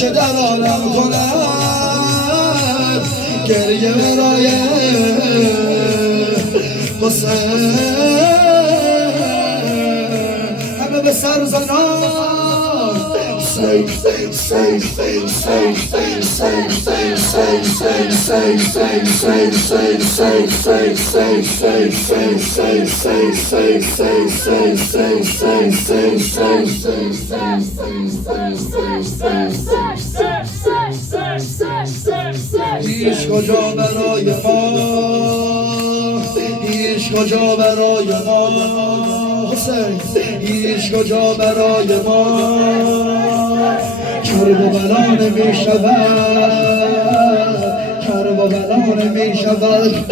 که در عالم کند گریه برای حسین. همه به سر زنان هیچ کجا برای ما، هیچ کجا برای ما حسین، هیچ کجا برای ما کرب و بلا نمی شود، کرب و بلا نمی شود.